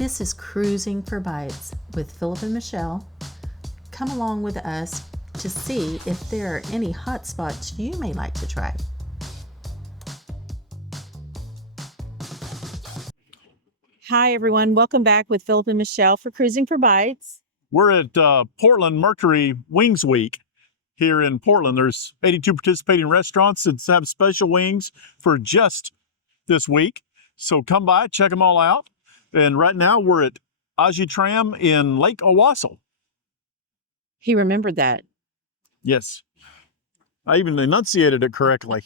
This is Cruising for Bites with Phillip and Mechelle. Come along with us to see if there are any hot spots you may like to try. Hi, everyone. Welcome back with Phillip and Mechelle for Cruising for Bites. We're at Portland Mercury Wings Week here in Portland. There's 82 participating restaurants that have special wings for just this week. So come by, check them all out. And right now we're at Aji Tram in Lake Owasso. He remembered that. Yes. I even enunciated it correctly.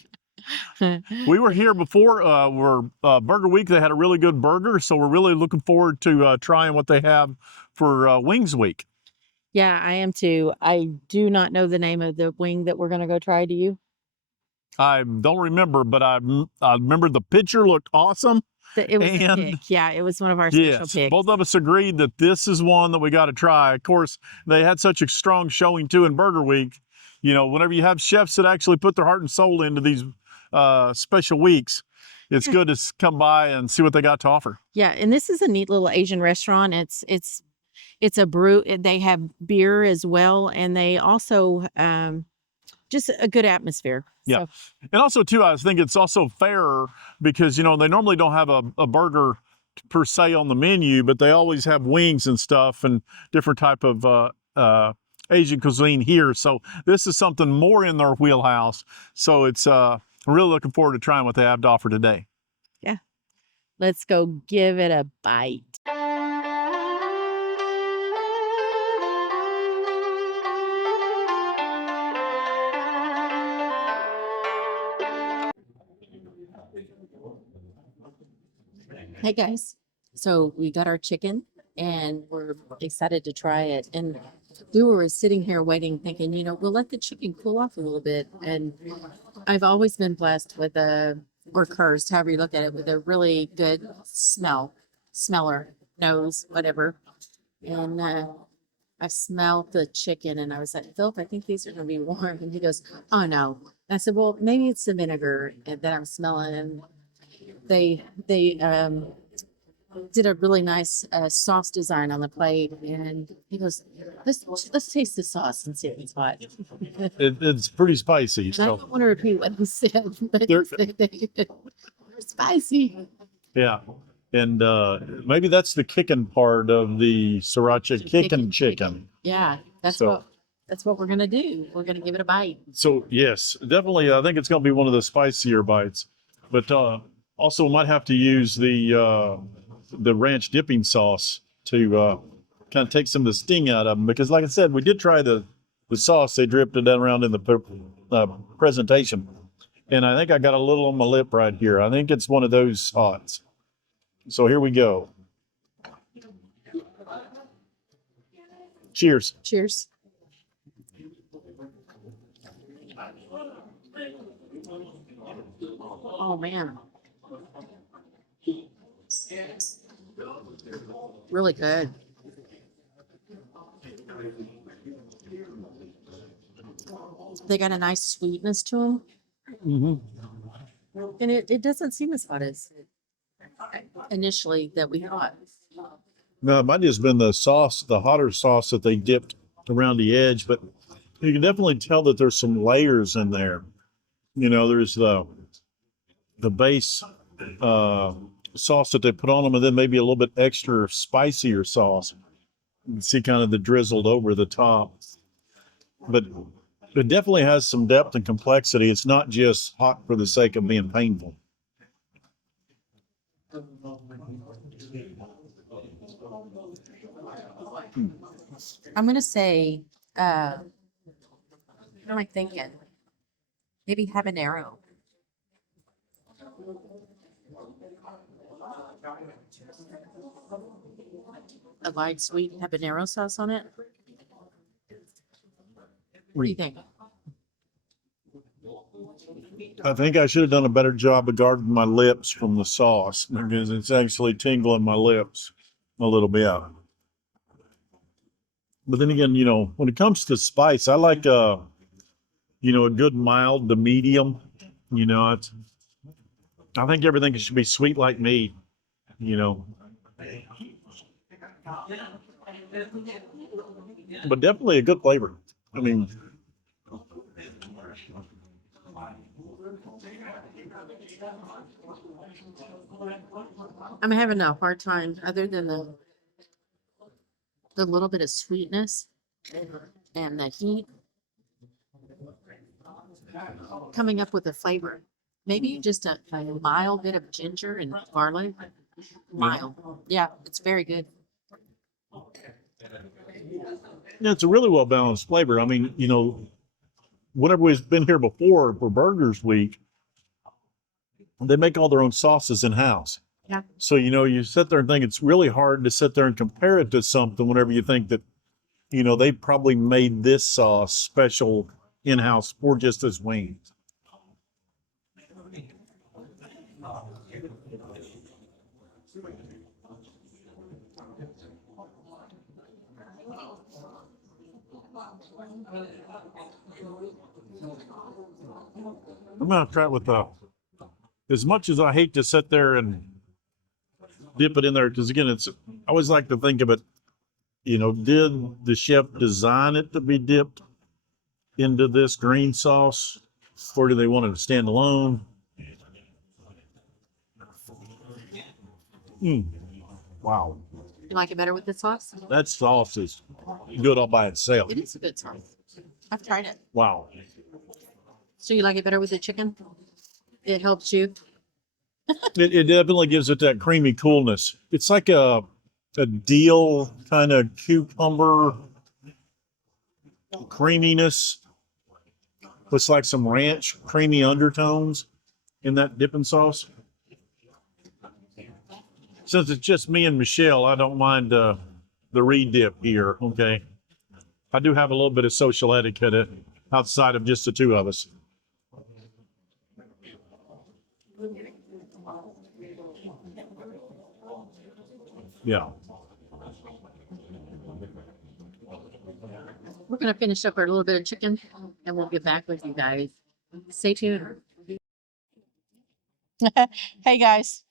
We were here before. We're Burger Week. They had a really good burger, so we're really looking forward to trying what they have for Wings Week. Yeah, I am too. I do not know the name of the wing that we're going to go try. Do you? I don't remember, but I remember the picture looked awesome. It was a pick. Yeah, it was one of our special picks. Both of us agreed that this is one that we got to try. Of course, they had such a strong showing too in Burger Week. You know, whenever you have chefs that actually put their heart and soul into these special weeks, it's good to come by and see what they got to offer. Yeah, and this is a neat little Asian restaurant. It's a brew. They have beer as well, and they also just a good atmosphere. Yeah, so. And also too, I think it's also fairer because, you know, they normally don't have a burger per se on the menu, but they always have wings and stuff and different type of Asian cuisine here. So this is something more in their wheelhouse. So it's I'm really looking forward to trying what they have to offer today. Yeah, let's go give it a bite. Hey guys, so we got our chicken and we're excited to try it. And we were sitting here waiting, thinking, you know, we'll let the chicken cool off a little bit. And I've always been blessed with or cursed, however you look at it, with a really good smeller, nose, whatever. And I smelled the chicken and I was like, Philip, I think these are going to be warm. And he goes, oh no. And I said, well, maybe it's the vinegar that I'm smelling. And they did a really nice sauce design on the plate, and he goes, let's taste the sauce and see if it's hot. It's pretty spicy. So. I don't want to repeat what he said, but they're spicy. Yeah, and maybe that's the kicking part of the sriracha kicking chicken. Yeah, that's what we're gonna do. We're gonna give it a bite. So yes, definitely. I think it's gonna be one of the spicier bites, but also might have to use the ranch dipping sauce to kind of take some of the sting out of them, because like I said, we did try the sauce. They dripped it around in the presentation, and I think I got a little on my lip right here. I think it's one of those spots. So here we go. Cheers. Cheers. Oh man. Really good. They got a nice sweetness to them. Mm-hmm. And it doesn't seem as hot as initially that we thought. No, it might have just been the sauce, the hotter sauce that they dipped around the edge, but you can definitely tell that there's some layers in there. You know, there's the base sauce that they put on them, and then maybe a little bit extra spicier sauce. You can see kind of the drizzled over the top. But it definitely has some depth and complexity. It's not just hot for the sake of being painful. I'm going to say, what am I thinking? Maybe habanero. A light sweet habanero sauce on it. What do you think? I think I should have done a better job of guarding my lips from the sauce, because it's actually tingling my lips a little bit. But then again, you know, when it comes to spice, I like a good mild to medium. You know, I think everything should be sweet like me, you know. but definitely a good flavor. I mean, I'm having a hard time, other than the little bit of sweetness and the heat, coming up with a flavor. Maybe just a mild bit of ginger and garlic. Mild. Yeah, it's very good. yeah, it's a really well balanced flavor. I mean, whenever we've been here before for Burgers Week, they make all their own sauces in house. Yeah. So, you sit there and think it's really hard to sit there and compare it to something whenever you think that, they probably made this sauce special in house for just this wings. I'm gonna try it with as much as I hate to sit there and dip it in there, because again, I always like to think of it, did the chef design it to be dipped into this green sauce, or do they want it to stand alone? Wow, You like it better with the sauce? that sauce is good all by itself. It is a good sauce. I've tried it. Wow. So you like it better with the chicken? It helps you. It definitely gives it that creamy coolness. It's like a dill kind of cucumber creaminess. Looks like some ranch creamy undertones in that dipping sauce. Since it's just me and Michelle, I don't mind the re-dip here, okay? I do have a little bit of social etiquette outside of just the two of us. Yeah. We're going to finish up our little bit of chicken and we'll get back with you guys. Stay tuned. Hey guys.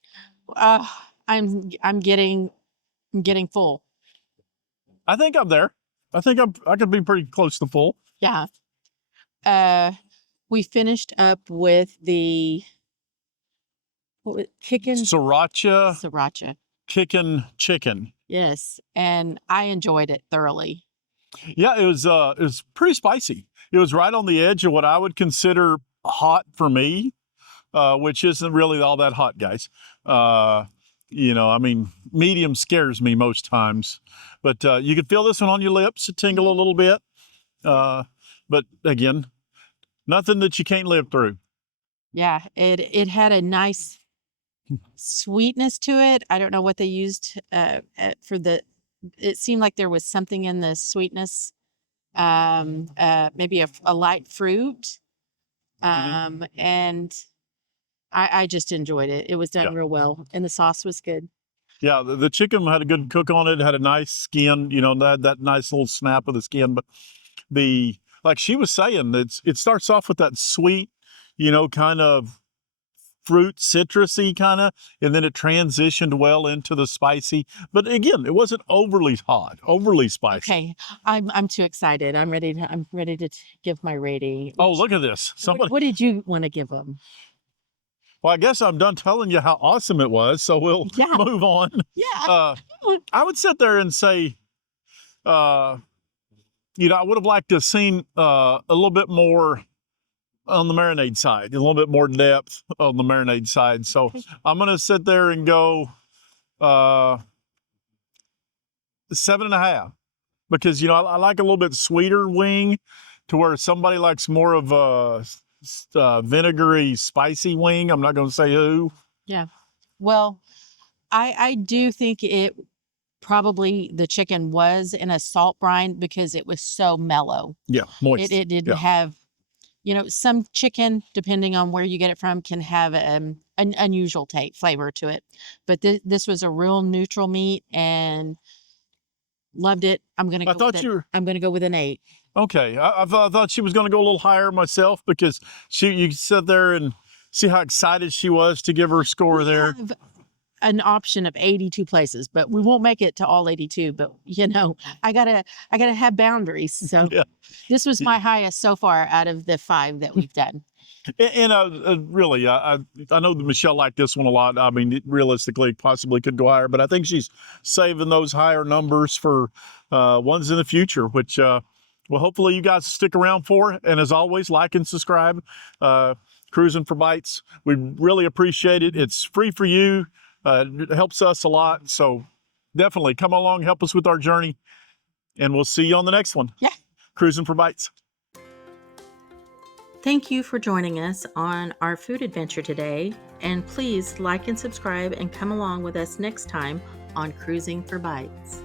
I'm getting full. I think I'm there. I think I could be pretty close to full. Yeah. We finished up with the kicking Sriracha kicking chicken. Yes, and I enjoyed it thoroughly. Yeah, it was pretty spicy. It was right on the edge of what I would consider hot for me, which isn't really all that hot, guys. I mean, medium scares me most times, but you could feel this one on your lips, tingle a little bit. But again, nothing that you can't live through. Yeah, it had a nice sweetness to it. I don't know what they used for it seemed like there was something in the sweetness, maybe a light fruit. And I just enjoyed it. It was done real well, and the sauce was good. Yeah, the chicken had a good cook on it, had a nice skin, that nice little snap of the skin. But like she was saying, it starts off with that sweet, kind of fruit, citrusy kind of, and then it transitioned well into the spicy. But again, it wasn't overly hot, overly spicy. Okay, I'm too excited. I'm ready to give my rating. Oh, look at this! What did you want to give them? Well, I guess I'm done telling you how awesome it was, so we'll move on. Yeah. I would sit there and say, I would have liked to have seen a little bit more on the marinade side, a little bit more depth on the marinade side. So I'm going to sit there and go 7.5, because, I like a little bit sweeter wing, to where somebody likes more of a vinegary, spicy wing. I'm not going to say who. Yeah. Well, I do think it probably, the chicken was in a salt brine because it was so mellow. Yeah, moist. It didn't have, some chicken, depending on where you get it from, can have an unusual flavor to it. But this was a real neutral meat, and loved it. I'm gonna go with an 8. Okay, I thought she was going to go a little higher myself, because you sit there and see how excited she was to give her score there. an option of 82 places, but we won't make it to all 82. But I gotta have boundaries. So Yeah. this was my highest so far out of the 5 that we've done. And really, I know that Michelle liked this one a lot. I mean, it realistically possibly could go higher, but I think she's saving those higher numbers for ones in the future, which well, hopefully you guys stick around for. And as always, like and subscribe. Cruising for Bites. We really appreciate it. It's free for you. It helps us a lot. So definitely come along, help us with our journey, and we'll see you on the next one. Yeah. Cruising for Bites. Thank you for joining us on our food adventure today. And please like and subscribe and come along with us next time on Cruising for Bites.